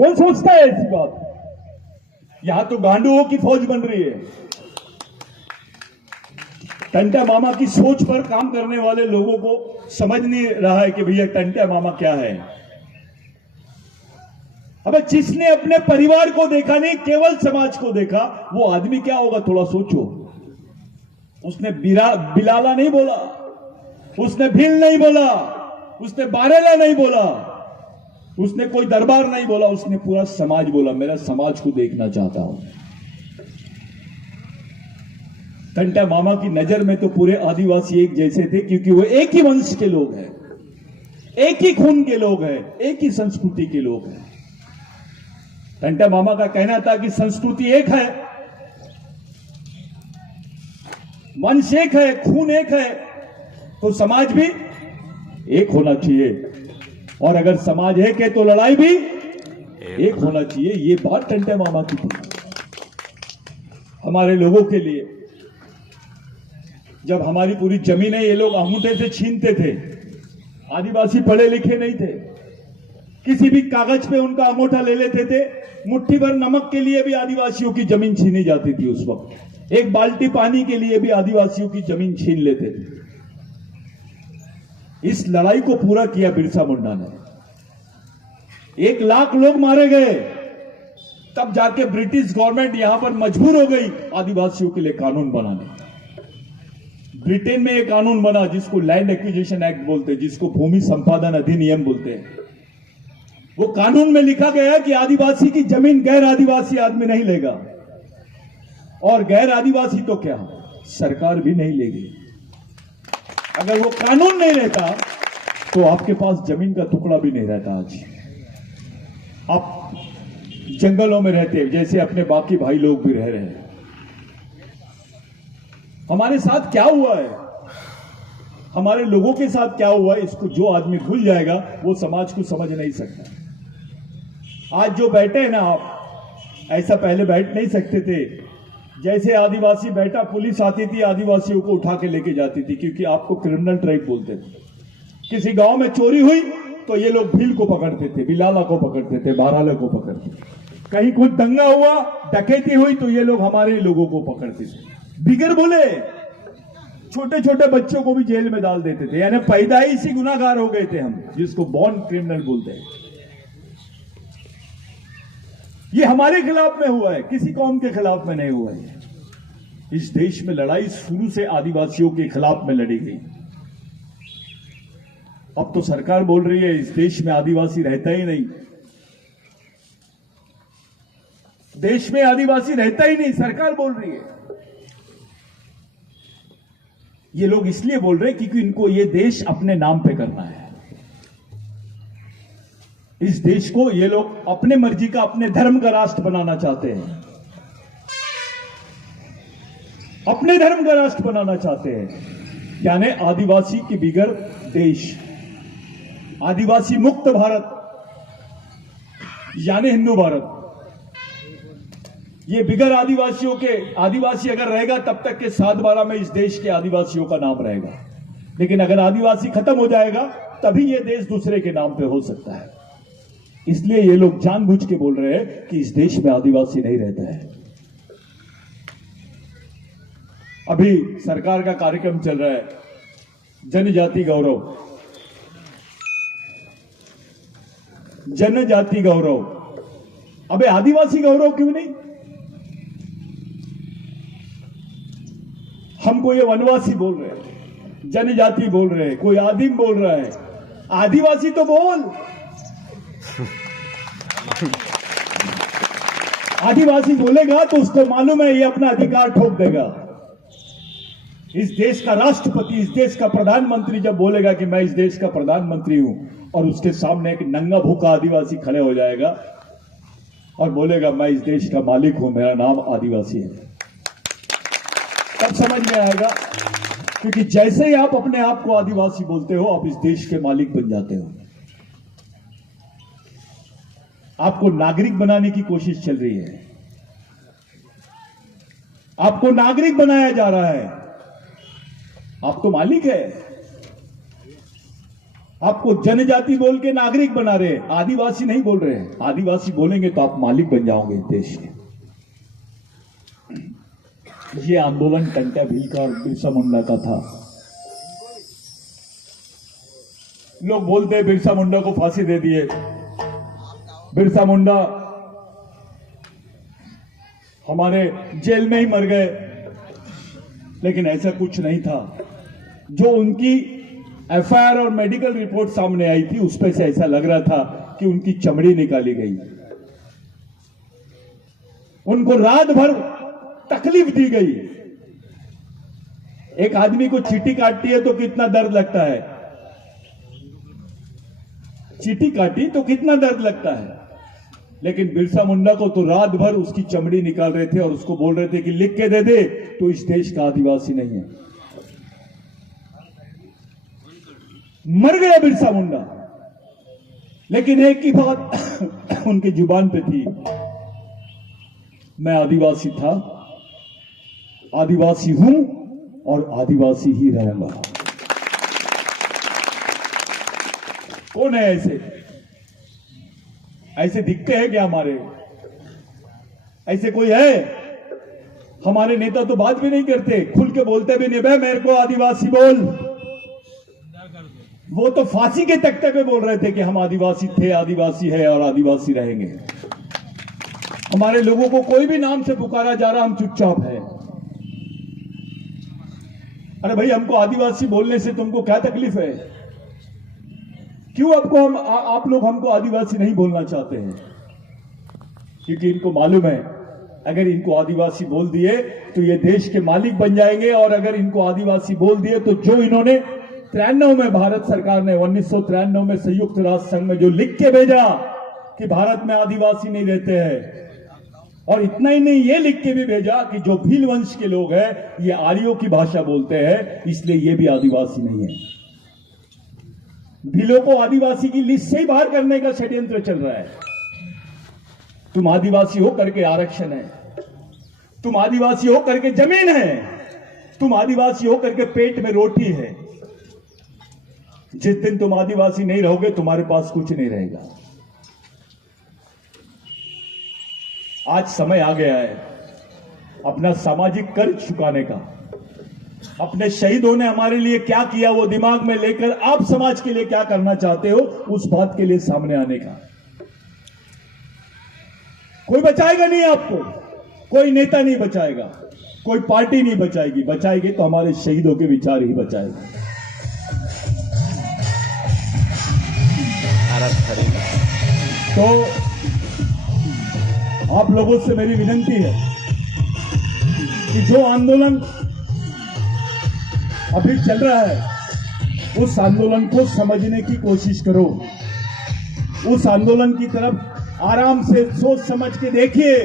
कौन सोचता है ऐसी बात? यहां तो गांडुओं की फौज बन रही है। टंटा मामा की सोच पर काम करने वाले लोगों को समझ नहीं रहा है कि भैया टंटा मामा क्या है। अबे जिसने अपने परिवार को देखा नहीं, केवल समाज को देखा, वो आदमी क्या होगा थोड़ा सोचो। उसने बिलाला नहीं बोला, उसने भील नहीं बोला, उसने बारेला नहीं बोला, उसने कोई दरबार नहीं बोला, उसने पूरा समाज बोला। मेरा समाज को देखना चाहता हूं। टंटा मामा की नजर में तो पूरे आदिवासी एक जैसे थे, क्योंकि वो एक ही वंश के लोग हैं, एक ही खून के लोग हैं, एक ही संस्कृति के लोग हैं। टंटा मामा का कहना था कि संस्कृति एक है, वंश एक है, खून एक है, तो समाज भी एक होना चाहिए। और अगर समाज एक है तो लड़ाई भी एक होना चाहिए। ये बात टंटा मामा की थी हमारे लोगों के लिए। जब हमारी पूरी जमीनें ये लोग अंगूठे से छीनते थे, आदिवासी पढ़े लिखे नहीं थे, किसी भी कागज पे उनका अंगूठा ले लेते थे। मुट्ठी भर नमक के लिए भी आदिवासियों की जमीन छीनी जाती थी उस वक्त। एक बाल्टी पानी के लिए भी आदिवासियों की जमीन छीन लेते थे। इस लड़ाई को पूरा किया बिरसा मुंडा ने। 1 लाख लोग मारे गए, तब जाके ब्रिटिश गवर्नमेंट यहां पर मजबूर हो गई आदिवासियों के लिए कानून बनाने। ब्रिटेन में एक कानून बना जिसको लैंड एक्विजिशन एक्ट बोलते हैं, जिसको भूमि संपादन अधिनियम बोलते हैं। वो कानून में लिखा गया है कि आदिवासी की जमीन गैर आदिवासी आदमी नहीं लेगा, और गैर आदिवासी तो क्या, सरकार भी नहीं लेगी। अगर वो कानून नहीं रहता तो आपके पास जमीन का टुकड़ा भी नहीं रहता। आज आप जंगलों में रहते जैसे अपने बाकी भाई लोग भी रह रहे हैं। हमारे साथ क्या हुआ है, हमारे लोगों के साथ क्या हुआ है, इसको जो आदमी भूल जाएगा वो समाज को समझ नहीं सकता। आज जो बैठे हैं ना आप, ऐसा पहले बैठ नहीं सकते थे। जैसे आदिवासी बैठा, पुलिस आती थी, आदिवासियों को उठा के लेके जाती थी, क्योंकि आपको क्रिमिनल ट्राइब बोलते थे। किसी गांव में चोरी हुई तो ये लोग भील को पकड़ते थे, बिलाला को पकड़ते थे, बाराला को पकड़ते थे। कहीं कुछ दंगा हुआ, डकैती हुई तो ये लोग हमारे लोगों को पकड़ते थे। बिगर बोले छोटे छोटे बच्चों को भी जेल में डाल देते थे, यानी पैदाइशी गुनाहगार हो गए थे हम, जिसको बॉर्न क्रिमिनल बोलते हैं। ये हमारे खिलाफ में हुआ है, किसी कौम के खिलाफ में नहीं हुआ है। इस देश में लड़ाई शुरू से आदिवासियों के खिलाफ में लड़ी गई। अब तो सरकार बोल रही है इस देश में आदिवासी रहता ही नहीं, देश में आदिवासी रहता ही नहीं, सरकार बोल रही है। ये लोग इसलिए बोल रहे हैं क्योंकि इनको ये देश अपने नाम पे करना है। इस देश को ये लोग अपने मर्जी का, अपने धर्म का राष्ट्र बनाना चाहते हैं, अपने धर्म का राष्ट्र बनाना चाहते हैं। यानी आदिवासी के बिगर देश, आदिवासी मुक्त भारत, यानी हिंदू भारत। ये बिगर आदिवासियों के, आदिवासी अगर रहेगा तब तक के 7/12 में इस देश के आदिवासियों का नाम रहेगा, लेकिन अगर आदिवासी खत्म हो जाएगा तभी ये देश दूसरे के नाम पे हो सकता है। इसलिए ये लोग जानबूझ के बोल रहे हैं कि इस देश में आदिवासी नहीं रहता है। अभी सरकार का कार्यक्रम चल रहा है जनजाति गौरव, जनजाति गौरव। अबे आदिवासी गौरव क्यों नहीं? हमको ये वनवासी बोल रहे हैं, जनजाति बोल रहे हैं, कोई आदिम बोल रहा है, आदिवासी तो बोल। आदिवासी बोलेगा तो उसको मालूम है ये अपना अधिकार ठोक देगा। इस देश का राष्ट्रपति, इस देश का प्रधानमंत्री जब बोलेगा कि मैं इस देश का प्रधानमंत्री हूं, और उसके सामने एक नंगा भूखा आदिवासी खड़े हो जाएगा और बोलेगा मैं इस देश का मालिक हूं, मेरा नाम आदिवासी है, तब समझ में आएगा। क्योंकि जैसे ही आप अपने आप को आदिवासी बोलते हो, आप इस देश के मालिक बन जाते हो। आपको नागरिक बनाने की कोशिश चल रही है, आपको नागरिक बनाया जा रहा है। आप तो मालिक है। आपको जनजाति बोल के नागरिक बना रहे हैं, आदिवासी नहीं बोल रहे हैं। आदिवासी बोलेंगे तो आप मालिक बन जाओगे देश के। ये आंदोलन टंटा भील का और बिरसा मुंडा का था। लोग बोलते हैं बिरसा मुंडा को फांसी दे दिए, बिरसा मुंडा हमारे जेल में ही मर गए, लेकिन ऐसा कुछ नहीं था। जो उनकी एफआईआर और मेडिकल रिपोर्ट सामने आई थी उस पे से ऐसा लग रहा था कि उनकी चमड़ी निकाली गई, उनको रात भर तकलीफ दी गई। एक आदमी को चींटी काटती है तो कितना दर्द लगता है, चींटी काटी तो कितना दर्द लगता है, लेकिन बिरसा मुंडा को तो रात भर उसकी चमड़ी निकाल रहे थे और उसको बोल रहे थे कि लिख के दे दे तो इस देश का आदिवासी नहीं है। मर गया बिरसा मुंडा, लेकिन एक ही बात उनकी जुबान पे थी, मैं आदिवासी था, आदिवासी हूं और आदिवासी ही रहूंगा। कौन है ऐसे? ऐसे दिखते हैं क्या हमारे? ऐसे कोई है? हमारे नेता तो बात भी नहीं करते, खुल के बोलते भी नहीं, भाई मेरे को आदिवासी बोल। वो तो फांसी के तख्ते पे बोल रहे थे कि हम आदिवासी थे, आदिवासी है और आदिवासी रहेंगे। हमारे लोगों को कोई भी नाम से पुकारा जा रहा, हम चुपचाप है। अरे भाई, हमको आदिवासी बोलने से तुमको क्या तकलीफ है? क्यों आप लोग हमको आदिवासी नहीं बोलना चाहते हैं? क्योंकि इनको मालूम है अगर इनको आदिवासी बोल दिए तो ये देश के मालिक बन जाएंगे, और अगर इनको आदिवासी बोल दिए तो जो इन्होंने 93 में भारत सरकार ने 1993 में संयुक्त राष्ट्र संघ में जो लिख के भेजा कि भारत में आदिवासी नहीं रहते हैं, और इतना ही नहीं, ये लिख के भी भेजा कि जो भील वंश के लोग हैं ये आर्यों की भाषा बोलते हैं, इसलिए ये भी आदिवासी नहीं है। भीलों को आदिवासी की लिस्ट से ही बाहर करने का षड्यंत्र चल रहा है। तुम आदिवासी हो करके आरक्षण है, तुम आदिवासी हो करके जमीन है, तुम आदिवासी हो करके पेट में रोटी है। जिस दिन तुम आदिवासी नहीं रहोगे तुम्हारे पास कुछ नहीं रहेगा। आज समय आ गया है अपना सामाजिक कर्ज चुकाने का। अपने शहीदों ने हमारे लिए क्या किया वो दिमाग में लेकर आप समाज के लिए क्या करना चाहते हो उस बात के लिए सामने आने का। कोई बचाएगा नहीं आपको, कोई नेता नहीं बचाएगा, कोई पार्टी नहीं बचाएगी। बचाएगी तो हमारे शहीदों के विचार ही बचाएगा। तो आप लोगों से मेरी विनती है कि जो आंदोलन अभी चल रहा है उस आंदोलन को समझने की कोशिश करो। उस आंदोलन की तरफ आराम से सोच समझ के देखिए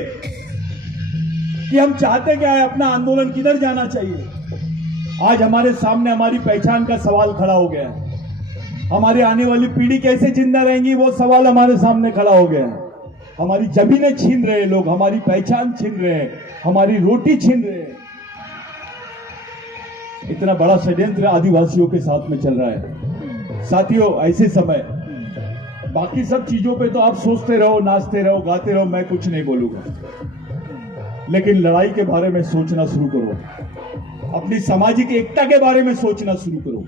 कि हम चाहते क्या है, अपना आंदोलन किधर जाना चाहिए। आज हमारे सामने हमारी पहचान का सवाल खड़ा हो गया है। हमारी आने वाली पीढ़ी कैसे जिंदा रहेंगी वो सवाल हमारे सामने खड़ा हो गया है। हमारी जमीनें छीन रहे हैं लोग, हमारी पहचान छीन रहे हैं, हमारी रोटी छीन रहे हैं। इतना बड़ा षड्यंत्र आदिवासियों के साथ में चल रहा है। साथियों, ऐसे समय बाकी सब चीजों पे तो आप सोचते रहो, नाचते रहो, गाते रहो, मैं कुछ नहीं बोलूंगा, लेकिन लड़ाई के बारे में सोचना शुरू करो। अपनी सामाजिक एकता के बारे में सोचना शुरू करो,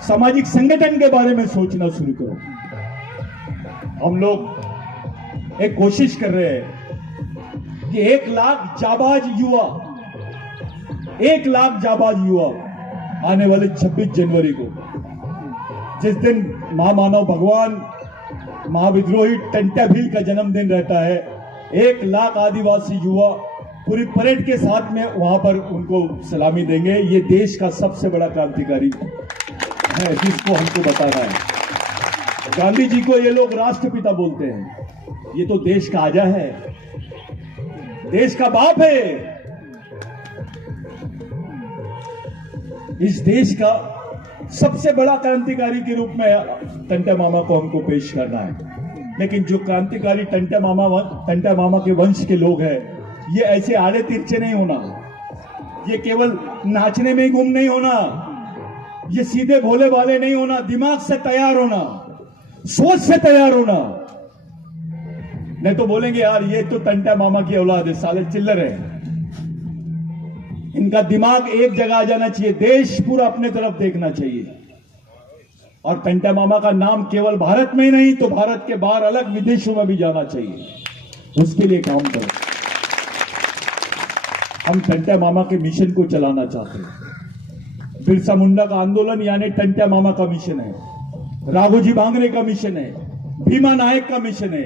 सामाजिक संगठन के बारे में सोचना शुरू करो। हम लोग एक कोशिश कर रहे हैं कि 1 लाख जाबाज युवा, 1 लाख जाबाज युवा आने वाले 26 जनवरी को, जिस दिन महामानव भगवान महाविद्रोही टंटा भील का जन्मदिन रहता है, 1 लाख आदिवासी युवा पूरी परेड के साथ में वहां पर उनको सलामी देंगे। ये देश का सबसे बड़ा क्रांतिकारी है जिसको हमको बताना है। गांधी जी को ये लोग राष्ट्रपिता बोलते हैं, ये तो देश का आजा है, देश का बाप है। इस देश का सबसे बड़ा क्रांतिकारी के रूप में टंटा मामा को हमको पेश करना है। लेकिन जो क्रांतिकारी टंटा मामा के वंश के लोग हैं, ये ऐसे आड़े तिरछे नहीं होना, ये केवल नाचने में ही गुम नहीं होना, ये सीधे भोले भाले नहीं होना, दिमाग से तैयार होना, सोच से तैयार होना। नहीं तो बोलेंगे यार ये तो टंटा मामा की औलाद है, साले चिल्लर है। इनका दिमाग एक जगह आ जाना चाहिए, देश पूरा अपने तरफ देखना चाहिए। और टंटा मामा का नाम केवल भारत में ही नहीं तो भारत के बाहर अलग विदेशों में भी जाना चाहिए। उसके लिए काम करो। हम टंटा मामा के मिशन को चलाना चाहते हैं। बिरसा मुंडा का आंदोलन यानी टंटा मामा का मिशन है, राघोजी भांगरे का मिशन है, भीमा नायक का मिशन है।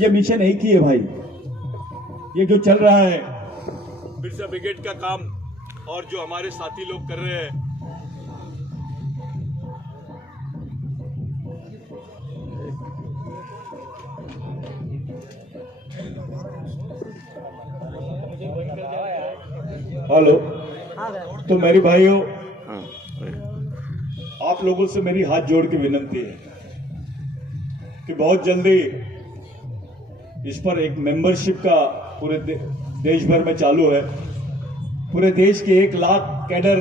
ये मिशन एक ही है भाई। ये जो चल रहा है बिरसा ब्रिगेड का काम और जो हमारे साथी लोग कर रहे हैं, हेलो, तो मेरे भाइयों, आप लोगों से मेरी हाथ जोड़ के विनती है कि बहुत जल्दी इस पर एक मेंबरशिप का पूरे देश भर में चालू है। पूरे देश के 1 लाख कैडर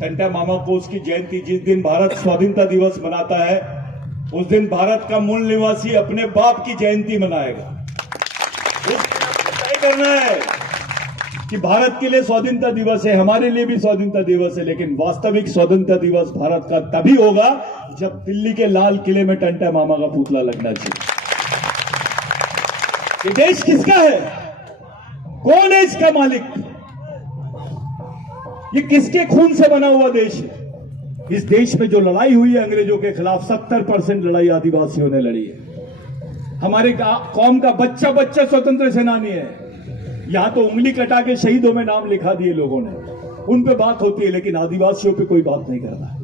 टंटा मामा को उसकी जयंती, जिस दिन भारत स्वाधीनता दिवस मनाता है उस दिन भारत का मूल निवासी अपने बाप की जयंती मनाएगा। तय करना है कि भारत के लिए स्वाधीनता दिवस है, हमारे लिए भी स्वाधीनता दिवस है, लेकिन वास्तविक स्वाधीनता दिवस भारत का तभी होगा जब दिल्ली के लाल किले में टंटा मामा का पुतला लगना चाहिए। ये देश किसका है? कौन है इसका मालिक? ये किसके खून से बना हुआ देश है? इस देश में जो लड़ाई हुई है अंग्रेजों के खिलाफ, 70% लड़ाई आदिवासियों ने लड़ी है। हमारे कौम का बच्चा बच्चा स्वतंत्र सेनानी है। यहां तो उंगली कटा के शहीदों में नाम लिखा दिए लोगों ने, उन पे बात होती है, लेकिन आदिवासियों पे कोई बात नहीं करता है।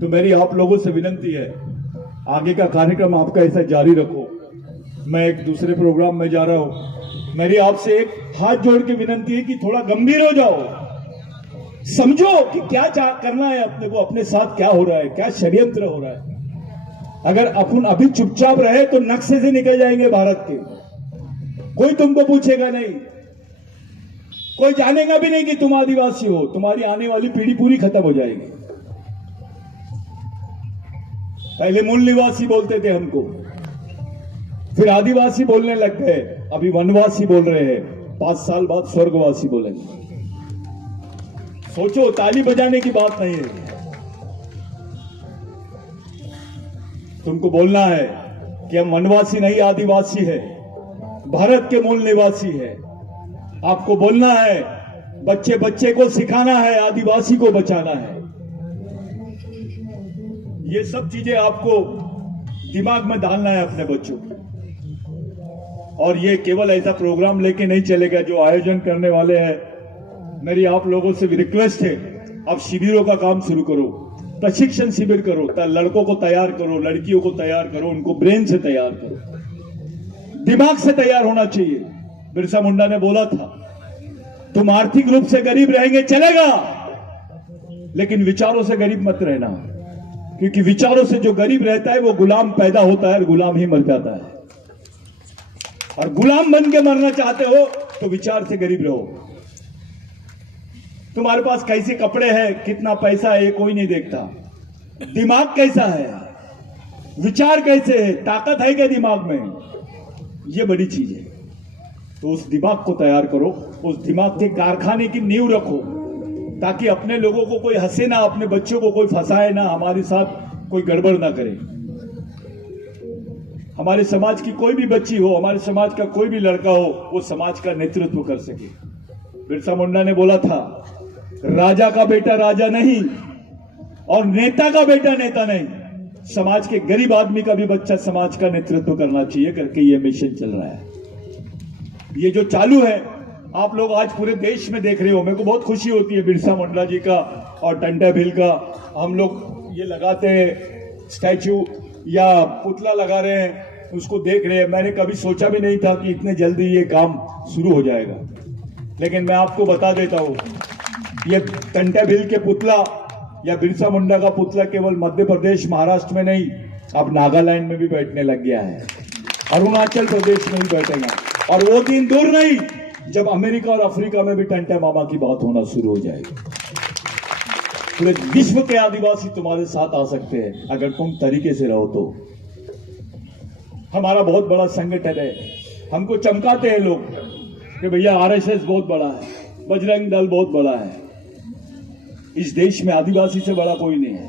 तो मेरी आप लोगों से विनती है, आगे का कार्यक्रम आपका ऐसा जारी रखो। मैं एक दूसरे प्रोग्राम में जा रहा हूं। मेरी आपसे एक हाथ जोड़ के विनती है कि थोड़ा गंभीर हो जाओ, समझो कि क्या करना है अपने को, अपने साथ क्या हो रहा है, क्या षड्यंत्र हो रहा है। अगर अपन अभी चुपचाप रहे तो नक्शे से निकल जाएंगे भारत के। कोई तुमको पूछेगा नहीं, कोई जानेगा भी नहीं कि तुम आदिवासी हो। तुम्हारी आने वाली पीढ़ी पूरी खत्म हो जाएगी। पहले मूल निवासी बोलते थे हमको, फिर आदिवासी बोलने लग गए, अभी वनवासी बोल रहे हैं, 5 साल बाद स्वर्गवासी बोलेंगे। सोचो, ताली बजाने की बात नहीं है। तुमको बोलना है कि हम वनवासी नहीं आदिवासी है, भारत के मूल निवासी है। आपको बोलना है, बच्चे बच्चे को सिखाना है, आदिवासी को बचाना है। ये सब चीजें आपको दिमाग में डालना है अपने बच्चों को। और ये केवल ऐसा प्रोग्राम लेके नहीं चलेगा जो आयोजन करने वाले हैं। मेरी आप लोगों से भी रिक्वेस्ट है, आप शिविरों का काम शुरू करो, प्रशिक्षण शिविर करो, लड़कों को तैयार करो, लड़कियों को तैयार करो, उनको ब्रेन से तैयार करो, दिमाग से तैयार होना चाहिए। बिरसा मुंडा ने बोला था, तुम आर्थिक रूप से गरीब रहेंगे चलेगा, लेकिन विचारों से गरीब मत रहना, क्योंकि विचारों से जो गरीब रहता है वो गुलाम पैदा होता है और गुलाम ही मर जाता है। और गुलाम बन के मरना चाहते हो तो विचार से गरीब रहो। तुम्हारे पास कैसे कपड़े हैं, कितना पैसा है, ये कोई नहीं देखता। दिमाग कैसा है, विचार कैसे है, ताकत है क्या दिमाग में, ये बड़ी चीज है। तो उस दिमाग को तैयार करो, उस दिमाग के कारखाने की नींव रखो, ताकि अपने लोगों को कोई हंसे ना, अपने बच्चों को कोई फंसाए ना, हमारे साथ कोई गड़बड़ ना करे। हमारे समाज की कोई भी बच्ची हो, हमारे समाज का कोई भी लड़का हो, वो समाज का नेतृत्व कर सके। बिरसा मुंडा ने बोला था, राजा का बेटा राजा नहीं और नेता का बेटा नेता नहीं, समाज के गरीब आदमी का भी बच्चा समाज का नेतृत्व करना चाहिए करके ये मिशन चल रहा है। ये जो चालू है, आप लोग आज पूरे देश में देख रहे हो। मेरे को बहुत खुशी होती है बिरसा मुंडा जी का और टंटा भील का। हम लोग ये लगाते हैं स्टैचू या पुतला लगा रहे हैं, उसको देख रहे हैं। मैंने कभी सोचा भी नहीं था कि इतने जल्दी ये काम शुरू हो जाएगा, लेकिन मैं आपको बता देता हूँ, ये टंटा भील के पुतला या बिरसा मुंडा का पुतला केवल मध्य प्रदेश महाराष्ट्र में नहीं, अब नागालैंड में भी बैठने लग गया है, अरुणाचल प्रदेश में भी बैठेगा। और वो दिन दूर नहीं जब अमेरिका और अफ्रीका में भी टंटा मामा की बात होना शुरू हो जाएगी। पूरे विश्व के आदिवासी तुम्हारे साथ आ सकते हैं अगर तुम तरीके से रहो तो। हमारा बहुत बड़ा संगठन है, हमको चमकाते हैं लोग कि भैया आरएसएस बहुत बड़ा है, बजरंग दल बहुत बड़ा है। इस देश में आदिवासी से बड़ा कोई नहीं है,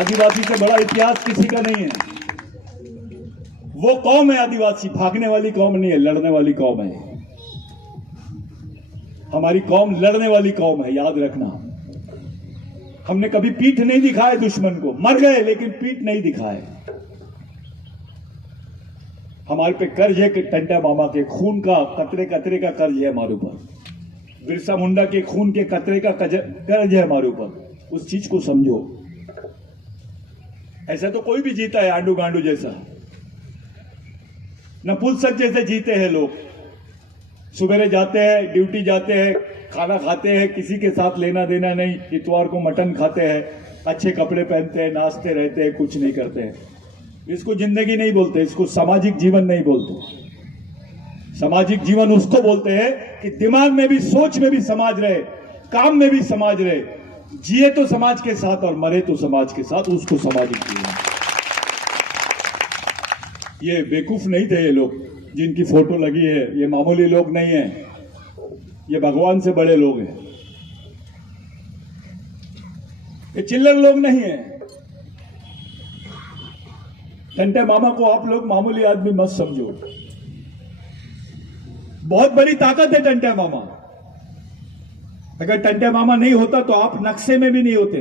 आदिवासी से बड़ा इतिहास किसी का नहीं है। वो कौम है आदिवासी, भागने वाली कौम नहीं है, लड़ने वाली कौम है। हमारी कौम लड़ने वाली कौम है, याद रखना। हमने कभी पीठ नहीं दिखाए दुश्मन को, मर गए लेकिन पीठ नहीं दिखाए। हमारे पे कर्ज है कि टंटा मामा के खून का कतरे कतरे का कर्ज है हमारे ऊपर, बिरसा मुंडा के खून के कतरे का कर्ज है हमारे ऊपर। उस चीज को समझो। ऐसा तो कोई भी जीता है आंडू गांडू जैसा, नपुंसक जैसे जीते हैं लोग। सुबेरे जाते हैं, ड्यूटी जाते हैं, खाना खाते हैं, किसी के साथ लेना देना नहीं, इतवार को मटन खाते हैं, अच्छे कपड़े पहनते हैं, नाचते रहते हैं, कुछ नहीं करते हैं। इसको जिंदगी नहीं बोलते, इसको सामाजिक जीवन नहीं बोलते। सामाजिक जीवन उसको बोलते हैं कि दिमाग में भी, सोच में भी समाज रहे, काम में भी समाज रहे, जिए तो समाज के साथ और मरे तो समाज के साथ, उसको सामाजिक जीवन। ये बेवकूफ नहीं थे ये लोग जिनकी फोटो लगी है, ये मामूली लोग नहीं है, ये भगवान से बड़े लोग हैं, ये चिल्लर लोग नहीं है। टंटे मामा को आप लोग मामूली आदमी मत समझो, बहुत बड़ी ताकत है टंटे मामा। अगर टंटे मामा नहीं होता तो आप नक्शे में भी नहीं होते।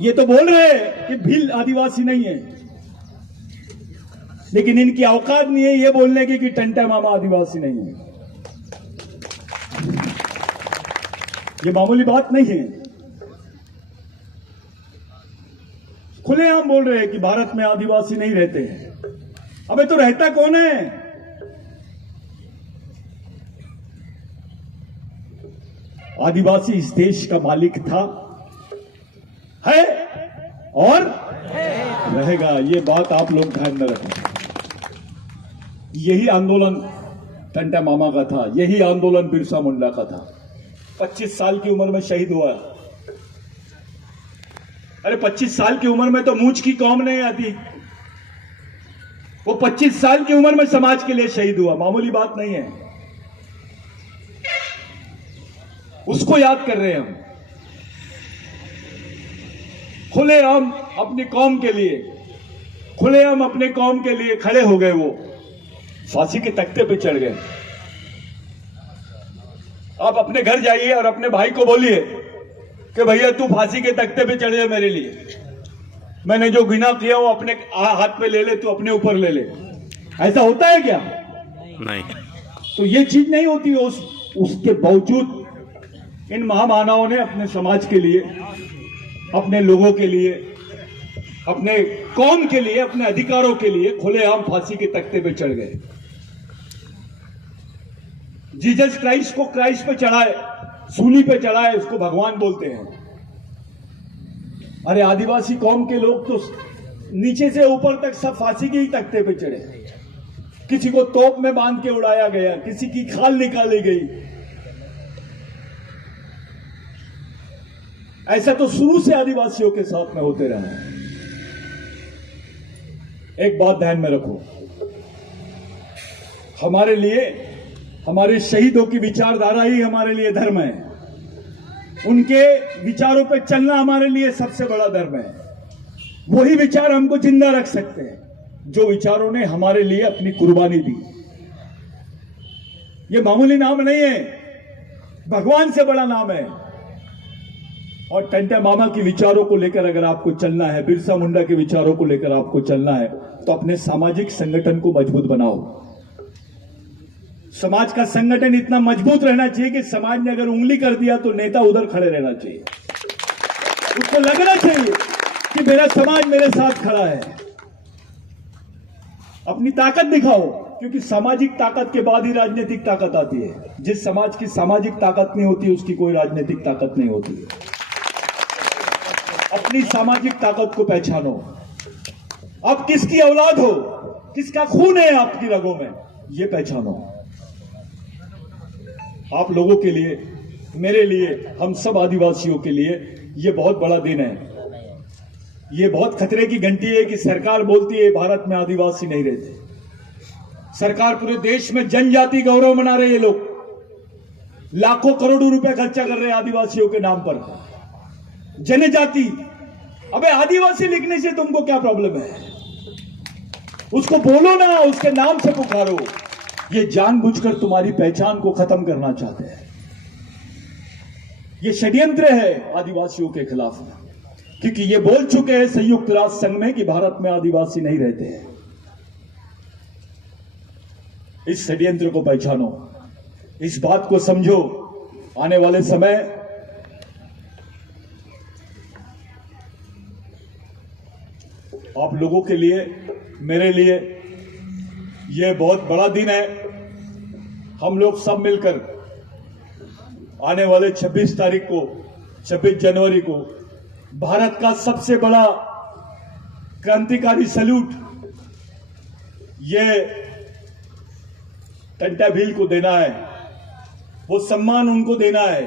ये तो बोल रहे हैं कि भील आदिवासी नहीं है, लेकिन इनकी औकात नहीं है ये बोलने की कि टंटा मामा आदिवासी नहीं है। ये मामूली बात नहीं है। खुलेआम बोल रहे हैं कि भारत में आदिवासी नहीं रहते हैं। अबे तो रहता कौन है? आदिवासी इस देश का मालिक था, है और रहेगा। ये बात आप लोग ध्यान में रखें। यही आंदोलन टंटा मामा का था, यही आंदोलन बिरसा मुंडा का था। 25 साल की उम्र में शहीद हुआ। अरे 25 साल की उम्र में तो मूंछ की कौम नहीं आती। वो 25 साल की उम्र में समाज के लिए शहीद हुआ, मामूली बात नहीं है। उसको याद कर रहे हैं हम। खुलेआम अपनी कौम के लिए, खुलेआम अपने कौम के लिए खड़े हो गए। वो फांसी के तख्ते पे चढ़ गए। आप अपने घर जाइए और अपने भाई को बोलिए कि भैया तू फांसी के तख्ते पे चढ़ जा मेरे लिए। मैंने जो गुनाह किया वो अपने हाथ पे ले ले, तू अपने ऊपर ले ले। ऐसा होता है क्या? नहीं। तो ये चीज नहीं होती। उसके बावजूद इन महामानवों ने अपने समाज के लिए, अपने लोगों के लिए, अपने कौम के लिए, अपने अधिकारों के लिए खुलेआम फांसी के तख्ते पे चढ़ गए। जीसस क्राइस्ट को क्राइस्ट पे चढ़ाए, सूली पे चढ़ाए, उसको भगवान बोलते हैं। अरे आदिवासी कौम के लोग तो नीचे से ऊपर तक सब फांसी के ही तख्ते पे चढ़े। किसी को तोप में बांध के उड़ाया गया, किसी की खाल निकाली गई। ऐसा तो शुरू से आदिवासियों के साथ में होते रहा है। एक बात ध्यान में रखो, हमारे लिए, हमारे शहीदों की विचारधारा ही हमारे लिए धर्म है। उनके विचारों पे चलना हमारे लिए सबसे बड़ा धर्म है। वही विचार हमको जिंदा रख सकते हैं, जो विचारों ने हमारे लिए अपनी कुर्बानी दी। ये मामूली नाम नहीं है, भगवान से बड़ा नाम है। और टंटा मामा के विचारों को लेकर अगर आपको चलना है, बिरसा मुंडा के विचारों को लेकर आपको चलना है, तो अपने सामाजिक संगठन को मजबूत बनाओ। समाज का संगठन इतना मजबूत रहना चाहिए कि समाज ने अगर उंगली कर दिया तो नेता उधर खड़े रहना चाहिए। उसको लगना चाहिए कि मेरा समाज मेरे साथ खड़ा है। अपनी ताकत दिखाओ, क्योंकि सामाजिक ताकत के बाद ही राजनीतिक ताकत आती है। जिस समाज की सामाजिक ताकत नहीं होती उसकी कोई राजनीतिक ताकत नहीं होती है। अपनी सामाजिक ताकत को पहचानो। आप किसकी औलाद हो, किसका खून है आपकी रगों में, ये पहचानो। आप लोगों के लिए मेरे लिए, हम सब आदिवासियों के लिए ये बहुत बड़ा दिन है। ये बहुत खतरे की घंटी है कि सरकार बोलती है भारत में आदिवासी नहीं रहते। सरकार पूरे देश में जनजाति गौरव मना रहे हैं। लोग लाखों करोड़ों रुपए खर्चा कर रहे हैं आदिवासियों के नाम पर। जनजाति, अबे आदिवासी लिखने से तुमको क्या प्रॉब्लम है? उसको बोलो ना, उसके नाम से पुकारो। ये जानबूझकर तुम्हारी पहचान को खत्म करना चाहते हैं। ये षड्यंत्र है आदिवासियों के खिलाफ, क्योंकि ये बोल चुके हैं संयुक्त राष्ट्र संघ में कि भारत में आदिवासी नहीं रहते हैं। इस षड्यंत्र को पहचानो, इस बात को समझो। आने वाले समय आप लोगों के लिए, मेरे लिए यह बहुत बड़ा दिन है। हम लोग सब मिलकर आने वाले 26 तारीख को, 26 जनवरी को भारत का सबसे बड़ा क्रांतिकारी सैल्यूट ये टंटा भील को देना है। वो सम्मान उनको देना है,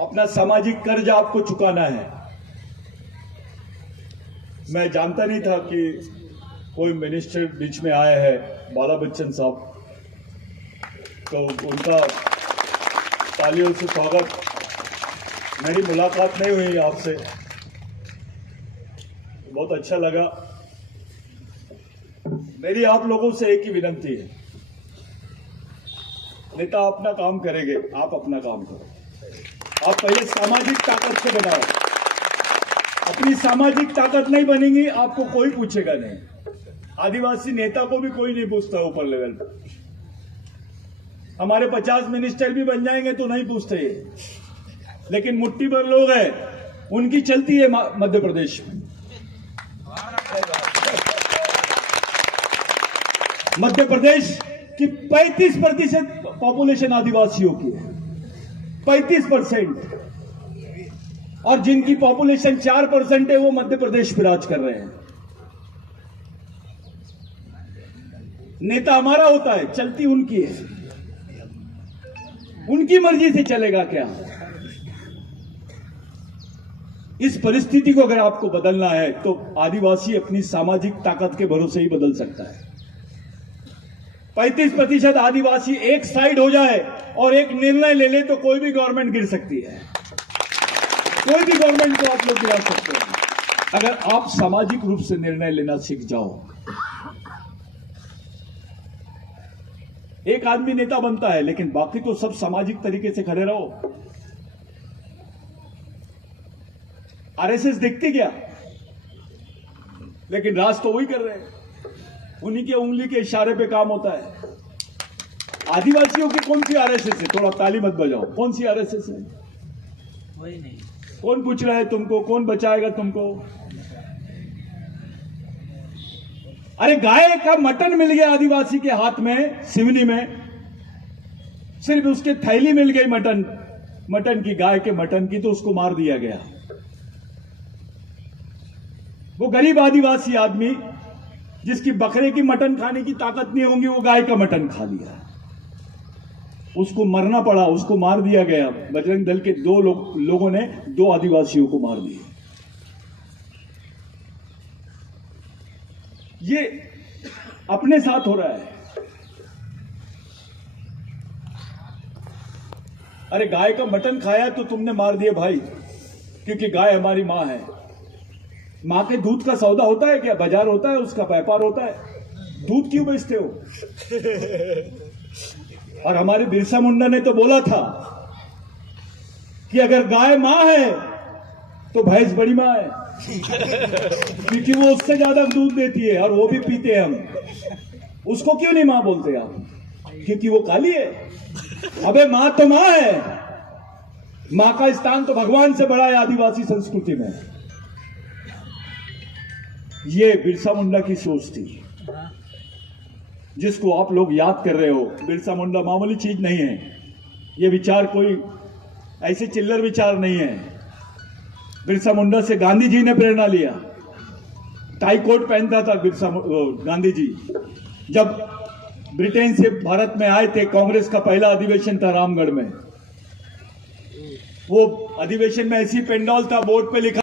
अपना सामाजिक कर्ज आपको चुकाना है। मैं जानता नहीं था कि कोई मिनिस्टर बीच में आए हैं, बाला बच्चन साहब, तो उनका तालियों से स्वागत। मेरी मुलाकात नहीं हुई आपसे, बहुत अच्छा लगा। मेरी आप लोगों से एक ही विनती है, नेता अपना काम करेंगे, आप अपना काम करो। आप पहले सामाजिक ताकत से बनाओ। अपनी सामाजिक ताकत नहीं बनेगी, आपको कोई पूछेगा नहीं। आदिवासी नेता को भी कोई नहीं पूछता ऊपर लेवल पर। हमारे 50 मिनिस्टर भी बन जाएंगे तो नहीं पूछते, लेकिन मुट्ठी भर लोग हैं, उनकी चलती है मध्य प्रदेश में। मध्य प्रदेश की 35% पॉपुलेशन आदिवासियों की है, 35%। और जिनकी पॉपुलेशन 4% है वो मध्य प्रदेश में राज कर रहे हैं। नेता हमारा होता है, चलती उनकी है। उनकी मर्जी से चलेगा क्या? इस परिस्थिति को अगर आपको बदलना है तो आदिवासी अपनी सामाजिक ताकत के भरोसे ही बदल सकता है। 35% आदिवासी एक साइड हो जाए और एक निर्णय ले ले तो कोई भी गवर्नमेंट गिर सकती है। कोई भी गवर्नमेंट को आप लोग गिरा सकते हैं अगर आप सामाजिक रूप से निर्णय लेना सीख जाओ। एक आदमी नेता बनता है, लेकिन बाकी तो सब सामाजिक तरीके से खड़े रहो। आरएसएस दिखती क्या, लेकिन राज तो वही कर रहे हैं। उन्हीं के उंगली के इशारे पे काम होता है। आदिवासियों की कौन सी आरएसएस है? थोड़ा ताली मत बजाओ। कौन सी आरएसएस है? वही नहीं। कौन पूछ रहा है तुमको? कौन बचाएगा तुमको? अरे गाय का मटन मिल गया आदिवासी के हाथ में, सिवनी में, सिर्फ उसके थैली मिल गई मटन की, गाय के मटन की, तो उसको मार दिया गया। वो गरीब आदिवासी आदमी जिसकी बकरे की मटन खाने की ताकत नहीं होगी, वो गाय का मटन खा लिया, उसको मरना पड़ा, उसको मार दिया गया। बजरंग दल के दो लोगों ने 2 आदिवासियों को मार दिया। ये अपने साथ हो रहा है। अरे गाय का मटन खाया तो तुमने मार दिया भाई, क्योंकि गाय हमारी मां है। मां के दूध का सौदा होता है क्या? बाजार होता है, उसका व्यापार होता है। दूध क्यों बेचते हो? और हमारे बिरसा मुंडा ने तो बोला था कि अगर गाय मां है तो भैंस बड़ी मां है, क्योंकि वो उससे ज्यादा दूध देती है और वो भी पीते हैं हम। उसको क्यों नहीं मां बोलते आप? क्योंकि वो काली है। अबे मां तो मां है। मां का स्थान तो भगवान से बड़ा है आदिवासी संस्कृति में। ये बिरसा मुंडा की सोच थी, जिसको आप लोग याद कर रहे हो। बिरसा मुंडा मामूली चीज नहीं है। ये विचार कोई ऐसे चिल्लर विचार नहीं है। बिरसा मुंडा से गांधी जी ने प्रेरणा लिया। टाई कोट पहनता था गांधी जी। जब ब्रिटेन से भारत में आए थे, कांग्रेस का पहला अधिवेशन था रामगढ़ में। वो अधिवेशन में ऐसी पेंडॉल था, बोर्ड पे लिखा